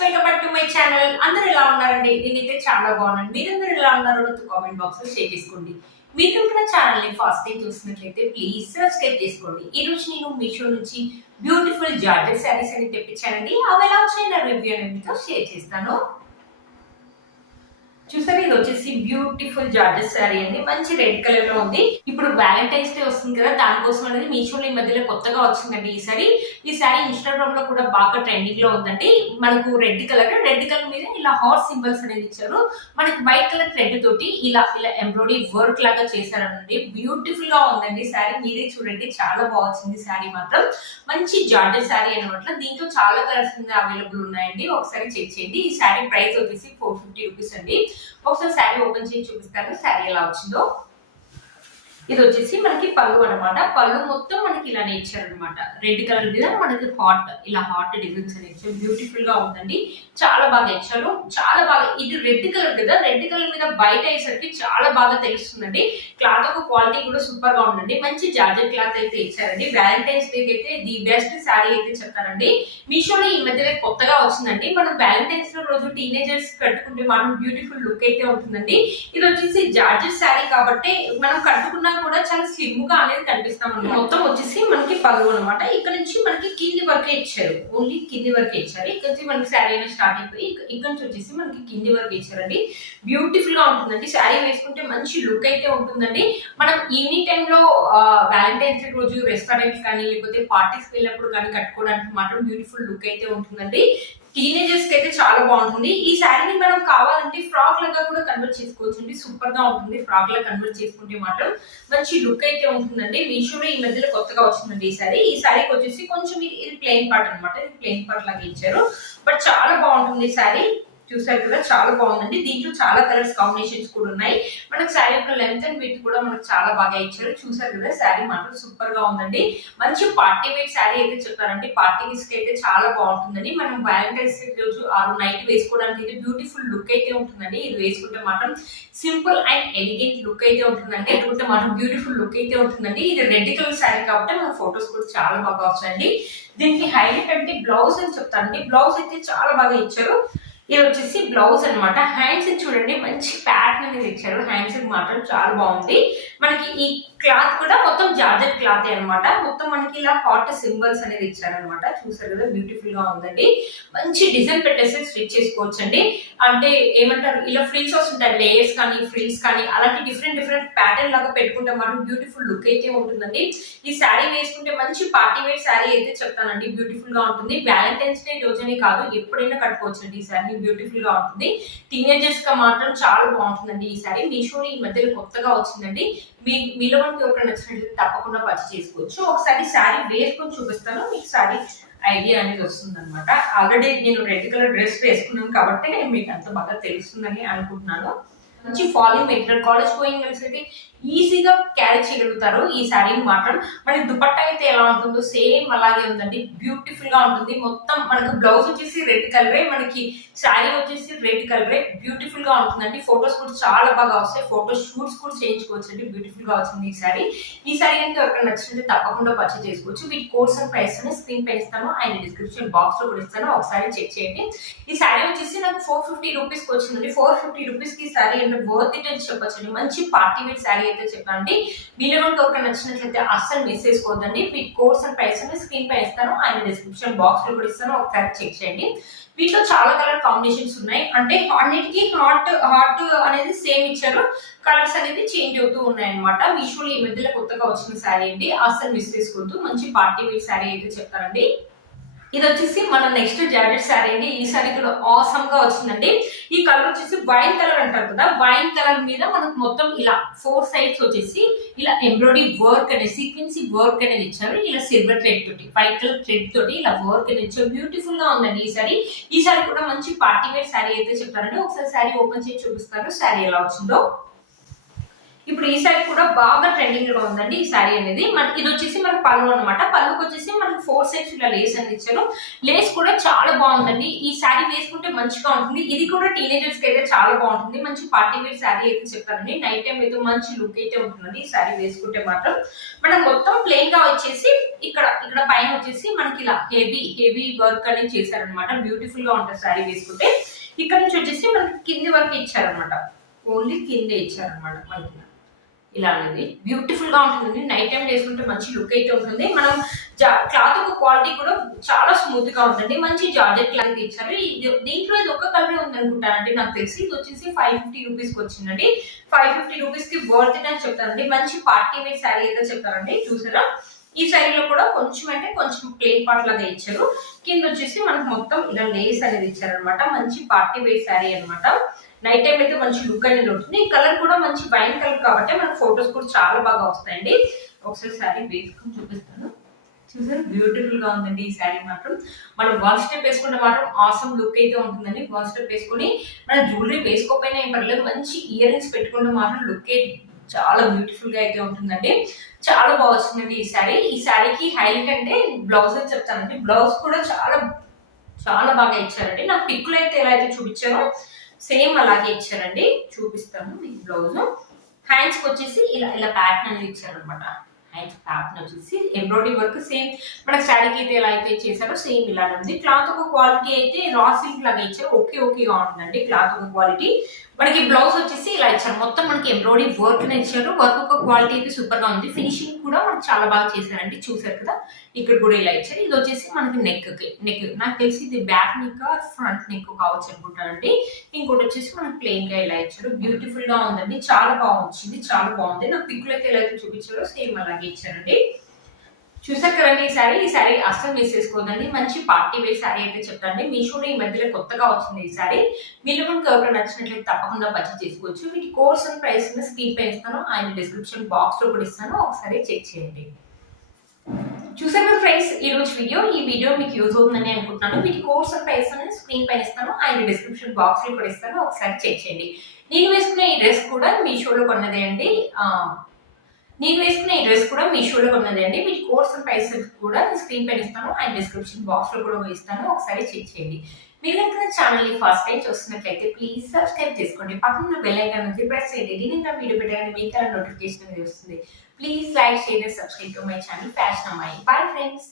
Welcome back to my channel. అందరూ ఎలా ఉన్నారండి? నేనైతే చాలా బాగున్నాను. మీరందరూ ఎలా ఉన్నారో నాతో కామెంట్ బాక్స్ లో షేర్ చేసుకోండి. మీరు కనుక ఛానల్ ని ఫస్ట్ టైం చూసినట్లయితే ప్లీజ్ సబ్స్క్రైబ్ చేసుకోండి. ఈ రోజు నేను మీషో నుంచి బ్యూటిఫుల్ జార్జెట్ శారీస్ అని తెప్పించానండి. అవి ఎలా వచ్చాయి నా రివ్యూ అనేది మీతో షేర్ చేస్తాను. చూసారా, ఇది వచ్చేసి బ్యూటిఫుల్ జార్జెస్ శారీ అండి. మంచి రెడ్ కలర్ లో ఉంది. ఇప్పుడు వ్యాలంటైన్స్ డే వస్తుంది కదా, దానికోసం అనేది మీషోలో ఈ మధ్యలో కొత్తగా వచ్చిందండి ఈ శారీ. ఈ శారీ ఇన్స్టాగ్రామ్ లో కూడా బాగా ట్రెండింగ్ లో ఉందండి. మనకు రెడ్ కలర్ మీద ఇలా హార్స్ సింబల్స్ అనేది ఇచ్చారు. మనకి వైట్ కలర్ థ్రెడ్ తోటి ఇలా ఎంబ్రాయిడరీ వర్క్ లాగా చేశారండి. బ్యూటిఫుల్ గా ఉందండి శారీ. మీరే చూడండి, చాలా బాగుంది శారీ మాత్రం. మంచి జార్జెట్ శారీ అనమాట. దీంట్లో చాలా కలర్స్ అవైలబుల్ ఉన్నాయండి. ఒకసారి చెక్ చేయండి. ఈ శారీ ప్రైస్ వచ్చేసి 450 రూపీస్ అండి. ఒకసారి శారీ ఓపెన్ చేసి చూపిస్తాను శారీ ఎలా వచ్చిందో. ఇది వచ్చేసి మనకి పళ్ళు అనమాట. పళ్ళు మొత్తం మనకి ఇలానే ఇచ్చారనమాట. రెడ్ కలర్ మీద మనకి హాట్ డిజైన్స్ అని ఇచ్చారు. బ్యూటిఫుల్ గా ఉందండి. చాలా బాగా ఇచ్చారు. చాలా బాగా, ఇది రెడ్ కలర్ కదా, రెడ్ కలర్ మీద బయట అయ్యేసరికి చాలా బాగా తెలుస్తుందండి. క్లాత్ ఒక క్వాలిటీ కూడా సూపర్ గా ఉందండి. మంచి జార్జెట్ క్లాత్ అయితే ఇచ్చారండి. వ్యాలంటైన్స్ డే అయితే ది బెస్ట్ శారీ అయితే చెప్తారండి. మీషోలో ఈ మధ్య కొత్తగా వచ్చిందండి. మనం వ్యాలంటైన్స్ రోజు టీనేజర్స్ కట్టుకుంటే మనం బ్యూటిఫుల్ లుక్ అయితే ఉంటుందండి. ఇది వచ్చేసి జార్జెట్ శారీ కాబట్టి మనం కట్టుకున్నా కూడా చాలా స్లిమ్ గా అనేది కనిపిస్తాం. మొత్తం వచ్చేసి మనకి పళ్ళు అనమాట. ఇక్కడ నుంచి మనకి కింది వరకే ఇచ్చారు. ఓన్లీ కింది వరకే ఇచ్చారు. ఇక్కడ నుంచి మనకి శారీ అనేది స్టార్ట్ అయిపోయి ఇక్కడ నుంచి వచ్చేసి మనకి కింది వరకు ఇచ్చారండి. బ్యూటిఫుల్ గా ఉంటుందండి. శారీ వేసుకుంటే మంచి లుక్ అయితే ఉంటుందండి. మనం ఈవినింగ్ టైంలో వ్యాలంటైన్స్ డే రోజు రెస్టారెంట్స్ కానీ లేకపోతే పార్టీస్ వెళ్ళినప్పుడు కానీ కట్టుకోవడానికి మాత్రం బ్యూటిఫుల్ లుక్ అయితే ఉంటుందండి. టీనేజర్స్ కి అయితే చాలా బాగుంటుంది. ఈ శారీని మనం కావాలంటే ఫ్రాక్ లాగా కూడా కన్వర్ట్ చేసుకోవచ్చు అండి. సూపర్ గా ఉంటుంది. ఫ్రాక్ లాగా కన్వర్ట్ చేసుకుంటే మాత్రం మంచి లుక్ అయితే ఉంటుందండి. మీషోలో ఈ మధ్యలో కొత్తగా వచ్చిందండి ఈ శారీ. ఈ శారీకి వచ్చేసి కొంచెం ఇది ప్లెయిన్ పార్ట్ అనమాట. ఇది ప్లెయిన్ పార్ట్ లాగా ఇచ్చారు. బట్ చాలా బాగుంటుంది ఈ శారీ. చూసారు కదా, చాలా బాగుందండి. దీంట్లో చాలా కలర్స్ కాంబినేషన్స్ కూడా ఉన్నాయి. మనకు శారీ యొక్క లెంత్ అండ్ విడ్త్ కూడా మనకు చాలా బాగా ఇచ్చారు. చూసారు కదా, శారీ మాత్రం సూపర్ గా ఉందండి. మంచి పార్టీ వేర్ శారీ అయితే చెప్పారండి. పార్టీస్ కి అయితే చాలా బాగుంటుందండి. మనం వ్యాలంటైన్స్ డే రోజు నైట్ వేసుకోవడానికి అయితే బ్యూటిఫుల్ లుక్ అయితే ఉంటుందండి. ఇది వేసుకుంటే మాత్రం సింపుల్ అండ్ ఎలిగెంట్ లుక్ అయితే ఉంటుందండి. ఎదుకుంటే మాత్రం బ్యూటిఫుల్ లుక్ అయితే ఉంటుందండి. ఇది రెడ్ కలర్ శారీ కాబట్టి మన ఫొటోస్ కూడా చాలా బాగా వస్తాయండి. దీనికి హైలైట్ అంటే బ్లౌజ్ అని చెప్తానండి. బ్లౌజ్ అయితే చాలా బాగా ఇచ్చారు. ఇది వచ్చేసి బ్లౌజ్ అనమాట. హ్యాండ్స్ చూడండి, మంచి ప్యాటర్న్ అనేది ఇచ్చారు. హ్యాండ్స్ మాత్రం చాలా బాగుంది. మనకి ఈ క్లాత్ కూడా మొత్తం జార్జెట్ క్లాత్ అనమాట. మొత్తం మనకి ఇలా హాట్ సింబల్స్ అనేది ఇచ్చారనమాట. చూసారు కదా, బ్యూటిఫుల్ గా ఉందండి. మంచి డిజైన్ పెట్టేసి స్టిచ్ చేసుకోవచ్చు అండి. అంటే ఏమంటారు, ఇలా ఫ్రిల్స్ వస్తుంటాయి, లేయర్స్ కానీ ఫ్రిల్స్ కానీ అలాంటి డిఫరెంట్ ప్యాటర్న్ లాగా పెట్టుకుంటే మనం బ్యూటిఫుల్ లుక్ అయితే ఉంటుందండి. ఈ శారీ వేసుకుంటే మంచి పార్టీ వేర్ శారీ అయితే చెప్తానండి. బ్యూటిఫుల్ గా ఉంటుంది. వ్యాలంటైన్స్ డే రోజునే కాదు, ఎప్పుడైనా కట్టుకోవచ్చు అండి. ఈ శారీ బ్యూటిఫుల్ గా ఉంటుంది. టీనేజర్స్ గా మాత్రం చాలా బాగుంటుందండి ఈ శారీ. మీషోలో ఈ మధ్యలో కొత్తగా వచ్చిందండి. మీలో మనకి ఎవరికైనా నచ్చినట్లయితే తప్పకుండా పర్చేస్ చేసుకోవచ్చు. ఒకసారి శారీ వేసుకొని చూపిస్తాను, మీకు శారీ ఐడియా అనేది వస్తుంది అనమాట. ఆల్రెడీ నేను రెడ్ కలర్ డ్రెస్ వేసుకున్నాను కాబట్టి మీకు అంత బాగా తెలుస్తుందని అనుకుంటున్నాను. మంచి falling material, college going girls అయితే ఈజీగా క్యారీ చేయగలుగుతారు ఈ శారీని మాత్రం. మనకి దుపట్టా అయితే ఎలా ఉంటుందో సేమ్ అలాగే ఉందండి. బ్యూటిఫుల్ గా ఉంటుంది. మొత్తం మనకు బ్లౌజ్ వచ్చేసి రెడ్ కలరే, మనకి శారీ వచ్చేసి రెడ్ కలరే. బ్యూటిఫుల్ గా ఉంటుందండి. ఫొటోస్ కూడా చాలా బాగా వస్తాయి. ఫోటో షూట్స్ కూడా చేయించుకోవచ్చు అండి. బ్యూటిఫుల్ గా వచ్చింది ఈ శారీ. ఈ శారీ కనుక ఎవరికైనా నచ్చినట్లయితే తప్పకుండా పర్చేస్ చేసుకోవచ్చు. వీటి కోర్స్ అండ్ ప్రైస్ అని స్క్రీన్ పై ఇస్తాను, ఆయన డిస్క్రిప్షన్ బాక్స్ లో కూడా ఇస్తాను. ఒకసారి చెక్ చేయండి. ఈ శారీ వచ్చేసి నాకు 450 రూపీస్ కి వచ్చిందండి. 450 రూపీస్ కి శారీ అంటే వర్త్ ఇట్ అని చెప్పొచ్చండి. మంచి పార్టీ వేర్ శారీ అయితే చెప్పండి. మీలో ఎవరికైనా నచ్చినట్లయితే అస్సలు మిస్ చేసుకోవద్దండి. వీటి కోర్స్ అండ్ ప్రైస్ అని స్క్రీన్ పై ఇస్తాను, ఆయన డిస్క్రిప్షన్ బాక్స్ లో కూడా ఇస్తాను. ఒకసారి చెక్ చేయండి. వీటిలో చాలా కలర్ కాంబినేషన్స్ ఉన్నాయి. అంటే అన్నిటికీ హాట్ అనేది సేమ్ ఇచ్చారు. కలర్స్ అనేది చేంజ్ అవుతూ ఉన్నాయి అనమాట. మీషోలో ఈ మధ్యలో కొత్తగా వచ్చిన శారీ అండి. అస్సలు మిస్ చేసుకోవద్దు. మంచి పార్టీ వేర్ శారీ అయితే చెప్తారండి. ఇది వచ్చేసి మన నెక్స్ట్ జార్జెట్ శారీ అండి. ఈ శారీ కూడా ఆసమ్ గా వచ్చిందండి. ఈ కలర్ వచ్చేసి వైన్ కలర్ అంటారు కదా, వైన్ కలర్ మీద మనకు మొత్తం ఇలా 4 సైడ్స్ వచ్చేసి ఇలా ఎంబ్రాయిడరీ వర్క్ అనేది, సీక్వెన్సీ వర్క్ అనేది ఇచ్చారు. ఇలా సిల్వర్ థ్రెడ్ తోటి, వైట్ కలర్ థ్రెడ్ తోటి ఇలా వర్క్ అనేది ఇచ్చారు. బ్యూటిఫుల్ గా ఉందండి ఈ శారీ. ఈ శారీ కూడా మంచి పార్టీ వేర్ శారీ అయితే చెప్తారండి. ఒకసారి శారీ ఓపెన్ చేసి చూపిస్తారు శారీ ఎలా వచ్చిందో. ఇప్పుడు ఈ సారీ కూడా బాగా ట్రెండింగ్ గా ఉందండి. ఈ సారీ అనేది ఇది వచ్చేసి మనకు పళ్ళు అనమాట. పళ్ళుకి వచ్చేసి మనకు 4 సైడ్స్ ఇలా లేస్ అనేది ఇచ్చారు. లేస్ కూడా చాలా బాగుందండి. ఈ సారీ వేసుకుంటే మంచిగా ఉంటుంది. ఇది కూడా టీనేజర్స్ కి అయితే చాలా బాగుంటుంది. మంచి పార్టీ వేర్ సారీ అయితే చెప్పారండి. నైట్ టైం అయితే మంచి లుక్ అయితే ఉంటుందండి. ఈ సారీ వేసుకుంటే మాత్రం మనం మొత్తం ప్లెయిన్ గా వచ్చేసి ఇక్కడ ఇక్కడ పైన వచ్చేసి మనకి ఇలా హెవీ వర్క్ అనేది చేశారనమాట. బ్యూటిఫుల్ గా ఉంటుంది సారీ వేసుకుంటే. ఇక్కడ నుంచి వచ్చేసి మనకి కింది వరకు ఇచ్చారనమాట. ఓన్లీ కిందే ఇచ్చారనమాట మనకి ఇలా అనేది బ్యూటిఫుల్ గా ఉంటుంది. నైట్ టైం వేసుకుంటే మంచి లుక్ అయితే ఉంటుంది. మనం క్లాత్ యొక్క క్వాలిటీ కూడా చాలా స్మూత్ గా ఉంటుంది. మంచి జార్జెట్ క్లాత్ ఇచ్చారు. దీంట్లో ఇది ఒక్క కలర్ ఉంది అనుకుంటానండి నాకు తెలిసి. ఇది వచ్చేసి 550 రూపీస్ కి వచ్చిందండి. 550 రూపీస్ కి వర్త్ ఇట్ అని చెప్తారండి. మంచి పార్టీ వేర్ శారీ అయితే చెప్తారండి. చూసారా ఈ శారీలో కూడా కొంచెం అంటే కొంచెం ప్లెయిన్ పార్ట్ లాగా ఇచ్చారు. కింద వచ్చేసి మనకు మొత్తం ఇలా లేస్ అనేది ఇచ్చారనమాట. మంచి పార్టీ వేర్ శారీ అనమాట. నైట్ టైం అయితే మంచి లుక్ అనేది ఉంటుంది. ఈ కలర్ కూడా మంచి వైన్ కలర్ కాబట్టి మనకు ఫొటోస్ కూడా చాలా బాగా వస్తాయండి. ఒకసారి శారీ వేసుకొని చూపిస్తాను. చూసారు బ్యూటిఫుల్ గా ఉందండి ఈ శారీ మాత్రం. మనం వన్ స్టెప్ వేసుకుంటే మాత్రం ఆసమ్ లుక్ అయితే ఉంటుందండి. వన్ స్టెప్ వేసుకొని మన జ్యువెలరీ వేసుకోకపోయినా ఏం పర్లేదు, మంచి ఇయర్ రింగ్స్ పెట్టుకుంటే మాత్రం లుక్ చాలా బ్యూటిఫుల్ గా అయితే ఉంటుందండి. చాలా బాగా వచ్చిందండి ఈ శారీ. ఈ శారీకి హైలైట్ అంటే బ్లౌజ్ అని చెప్తానండి. బ్లౌజ్ కూడా చాలా చాలా బాగా ఇచ్చారండి. నాకు పిక్కులు అయితే ఎలా అయితే చూపించారో సేమ్ అలాగే ఇచ్చారండి. చూపిస్తాను మీకు బ్లౌజ్. హ్యాండ్స్ కి వచ్చేసి ఇలా ఇలా ప్యాటర్న్ అనేది ఇచ్చారనమాట. హ్యాండ్స్ ప్యాటర్న్ వచ్చేసి ఎంబ్రాయిడరీ వర్క్ సేమ్ మనకి శారీకి అయితే ఎలా అయితే చేశారో సేమ్ ఇలా ఉంది. క్లాత్ ఒక క్వాలిటీ అయితే రా సిల్క్ లాగా ఇచ్చారు. ఓకేగా ఉంటుందండి క్లాత్ ఒక క్వాలిటీ. మనకి బ్లౌజ్ వచ్చేసి ఇలా ఇచ్చారు. మొత్తం మనకి ఎంబ్రాయిడరీ వర్క్ ఇచ్చారు. వర్క్ ఒక క్వాలిటీ అయితే సూపర్ గా ఉంది. ఫినిషింగ్ కూడా మనకి చాలా బాగా చేశారండి. చూసారు కదా ఇక్కడ కూడా ఇలా ఇచ్చారు. ఇది వచ్చేసి మనకి నెక్ నాకు తెలిసి ఇది బ్యాక్ నెక్ ఫ్రంట్ నెక్ కావచ్చు అనుకుంటానండి. ఇంకోటి వచ్చేసి మనకి ప్లెయిన్ గా ఇలా ఇచ్చారు. బ్యూటిఫుల్ గా ఉందండి. చాలా బాగా వచ్చింది. చాలా బాగుంది. నాకు పిక్కులు అయితే ఎలా అయితే చూపించారో సేమ్ అలాగే ఇచ్చారండి. చూసారు కదండి ఈ శారీ అస్సలు మిస్ చేసుకోవద్దండి. మంచి పార్టీ వేర్ శారీ అయితే చెప్తాండి. మీషోలో ఈ మధ్యలో కొత్తగా వచ్చింది ఈ శారీ. మీరు కనుక ఎవరైనా నచ్చినట్లయితే తప్పకుండా పర్చేస్ చేసుకోవచ్చు. వీటి కోర్స్ అండ్ ప్రైస్ స్క్రీన్ పై ఇస్తాను. ఆయన డిస్క్రిప్షన్ బాక్స్ లో కూడా ఇస్తాను. ఒకసారి చెక్ చేయండి. చూసారు కదా ఫ్రెండ్స్ ఈ వీడియో మీకు యూజ్ అవుతుందని అనుకుంటున్నాను. వీటి కోర్స్ అండ్ ప్రైస్ అనేది స్క్రీన్ పైన ఇస్తాను. ఆయన డిస్క్రిప్షన్ బాక్స్ లో కూడా ఇస్తాను. ఒకసారి చెక్ చేయండి. నేను వేసుకునే ఈ డ్రెస్ కూడా మీషోలో కొన్నదే అండి. మీషోలో ఉన్నది అండి. వీటి కోర్స్ ప్రైస్ కూడా స్క్రీన్ పైన ఇస్తాను. అండ్ డిస్క్రిప్షన్ బాక్స్ లో కూడా ఇస్తాను. ఒకసారి చెక్ చేయండి. మీరు కనుక ఛానల్ ని ఫస్ట్ టైం చూస్తున్నట్లయితే ప్లీజ్ సబ్స్క్రైబ్ చేసుకోండి. పక్కన బెల్ ఐకాన్ నుంచి ప్రెస్ చేయండి. నేను ఇంకా వీడియో పెట్టగానే మీకు నోటిఫికేషన్ అనేది వస్తుంది. Please like, share, subscribe to my channel fashion అమ్మాయి. Bye friends.